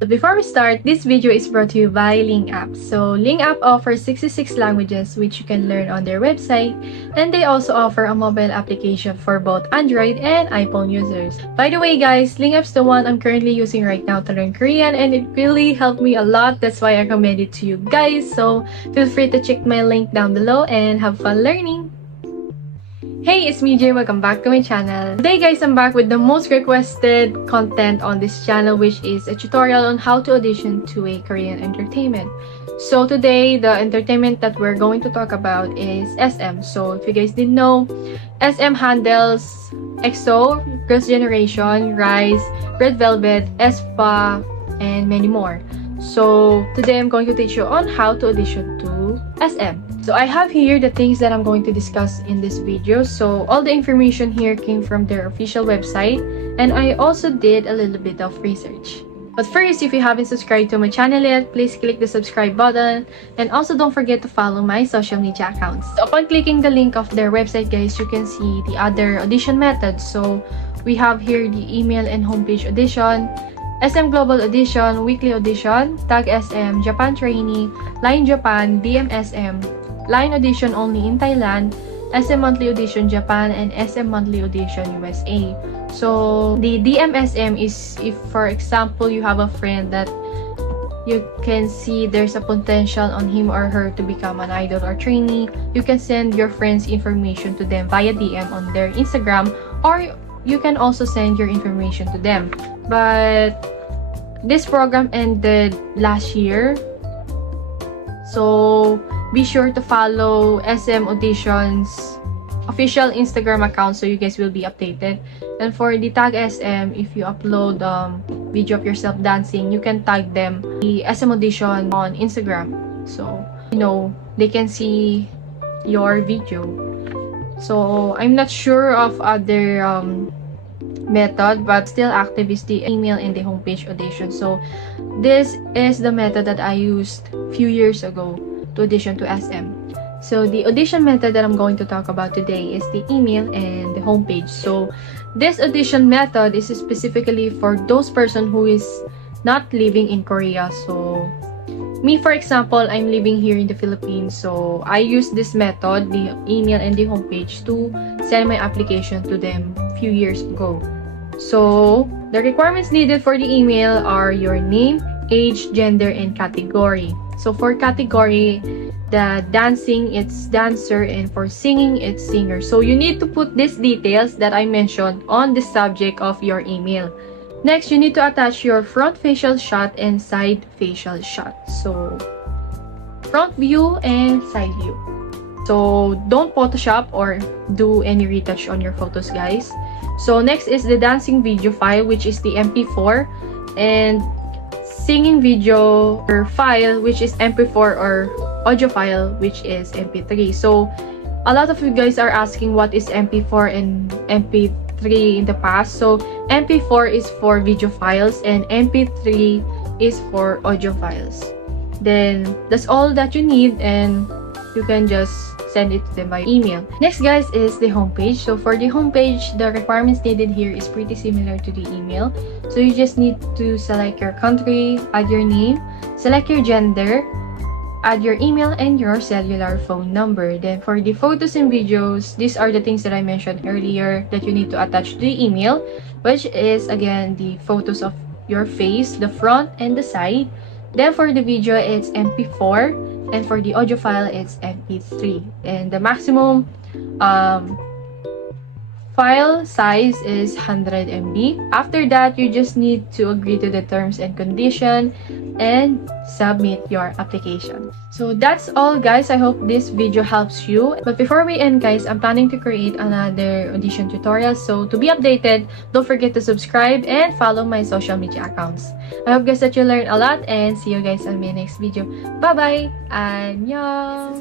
But before we start, this video is brought to you by Ling app. So Ling app offers 66 languages which you can learn on their website, and they also offer a mobile application for both Android and iPhone users. By the way guys, Ling app's the one I'm currently using right now to learn Korean, and it really helped me a lot. That's why I recommend it to you guys. So feel free to check my link down below and have fun learning. Hey, it's me Jay, welcome back to my channel. Today guys, I'm back with the most requested content on this channel, which is a tutorial on how to audition to a Korean entertainment. So today, the entertainment that we're going to talk about is SM. So if you guys didn't know, SM handles EXO, Girls' Generation, Rise, Red Velvet, aespa, and many more. So today I'm going to teach you on how to audition to SM. So I have here the things that I'm going to discuss in this video. So all the information here came from their official website, and I also did a little bit of research. But first, if you haven't subscribed to my channel yet, please click the subscribe button, and also don't forget to follow my social media accounts. So upon clicking the link of their website guys, you can see the other audition methods. So we have here the email and homepage audition, SM Global Audition, Weekly Audition, Tag SM, Japan Trainee, Line Japan, DMSM, Line Audition only in Thailand, SM Monthly Audition Japan, and SM Monthly Audition USA. So the DMSM is if, for example, you have a friend that you can see there's a potential on him or her to become an idol or trainee, you can send your friends' information to them via DM on their Instagram, or you can also send your information to them. But this program ended last year, so be sure to follow SM Audition's official Instagram account so you guys will be updated. And for the Tag SM, if you upload video of yourself dancing, you can tag them the SM Audition on Instagram, so you know they can see your video. So I'm not sure of other method, but still active is the email and the homepage audition. So this is the method that I used few years ago to audition to SM. So the audition method that I'm going to talk about today is the email and the homepage. So this audition method is specifically for those person who is not living in Korea. So me, for example, I'm living here in the Philippines, so I use this method, the email and the homepage, to send my application to them few years ago. So the requirements needed for the email are your name, age, gender, and category. So for category, the dancing, it's dancer, and for singing, it's singer. So you need to put these details that I mentioned on the subject of your email. Next, you need to attach your front facial shot and side facial shot. So front view and side view. So don't Photoshop or do any retouch on your photos guys. So next is the dancing video file, which is the MP4, and singing video or file, which is MP4, or audio file, which is MP3. So a lot of you guys are asking what is MP4 and MP3 in the past. So MP4 is for video files and MP3 is for audio files. Then that's all that you need, and you can just send it to them by email. Next guys is the homepage. So for the homepage, the requirements needed here is pretty similar to the email. So you just need to select your country, add your name, select your gender, add your email and your cellular phone number. Then for the photos and videos, these are the things that I mentioned earlier that you need to attach to the email, which is again the photos of your face, the front and the side. Then for the video, it's MP4, and for the audio file, it's MP3. And the maximum file size is 100 MB. After that, you just need to agree to the terms and condition and submit your application. So that's all guys. I hope this video helps you. But before we end guys, I'm planning to create another audition tutorial. So to be updated, don't forget to subscribe and follow my social media accounts. I hope guys that you learned a lot, and see you guys on my next video. Bye bye! Annyeong!